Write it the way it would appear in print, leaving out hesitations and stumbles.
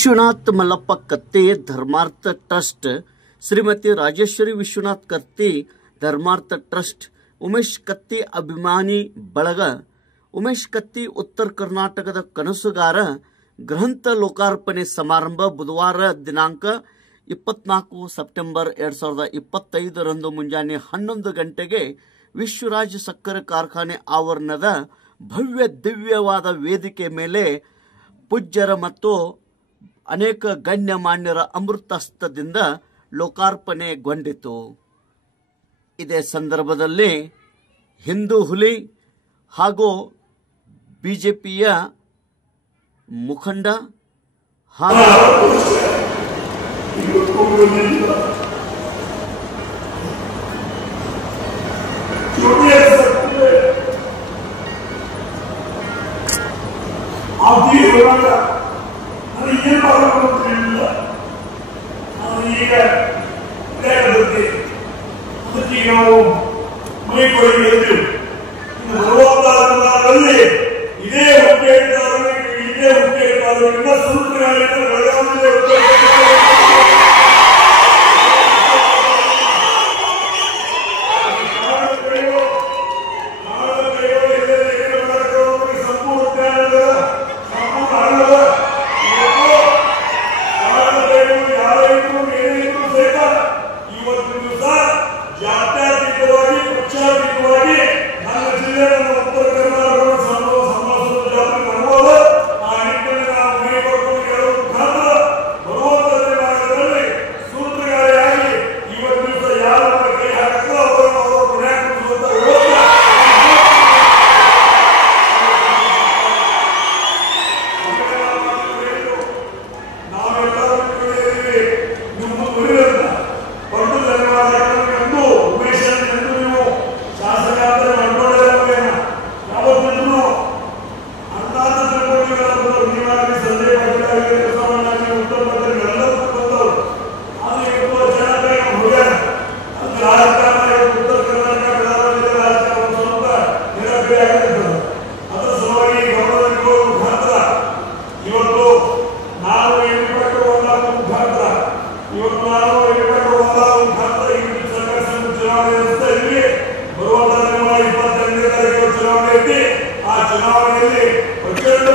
ವಿಶ್ವನಾಥ್ ಮಲ್ಲಪ್ಪ ಕತ್ತಿ ಧರ್ಮಾರ್ಥ ಟ್ರಸ್ಟ್, ಶ್ರೀಮತಿ ರಾಜೇಶ್ವರಿ ವಿಶ್ವನಾಥ್ ಕತ್ತಿ ಧರ್ಮಾರ್ಥ ಟ್ರಸ್ಟ್, ಉಮೇಶ್ ಕತ್ತಿ ಅಭಿಮಾನಿ ಬಳಗ, ಉಮೇಶ್ ಕತ್ತಿ ಉತ್ತರ ಕರ್ನಾಟಕದ ಕನಸುಗಾರ ಗ್ರಂಥ ಲೋಕಾರ್ಪಣೆ ಸಮಾರಂಭ ಬುಧವಾರ ದಿನಾಂಕ 24 ಸೆಪ್ಟೆಂಬರ್ 2025 ಮುಂಜಾನೆ 11 ಗಂಟೆಗೆ ವಿಶ್ವರಾಜ್ ಸಕ್ಕರೆ ಕಾರ್ಖಾನೆ ಆವರಣದ ಭವ್ಯ ದಿವ್ಯವಾದ ವೇದಿಕೆ ಮೇಲೆ ಪೂಜ್ಯರ ಮತ್ತು ಅನೇಕ ಗಣ್ಯಮಾನ್ಯರ ಅಮೃತಹಸ್ತದಿಂದ ಲೋಕಾರ್ಪಣೆಗೊಂಡಿತು. ಇದೇ ಸಂದರ್ಭದಲ್ಲಿ ಹಿಂದೂ ಹುಲಿ ಹಾಗೂ ಬಿಜೆಪಿಯ ಮುಖಂಡ ಹಾಗೂ ನಾವು ಮೈ ಕೊಡಿ ಇದೇ ಹುಟ್ಟೆ ಚುನಾವಣೆಯಲ್ಲಿ ಪ್ರಚಂಡ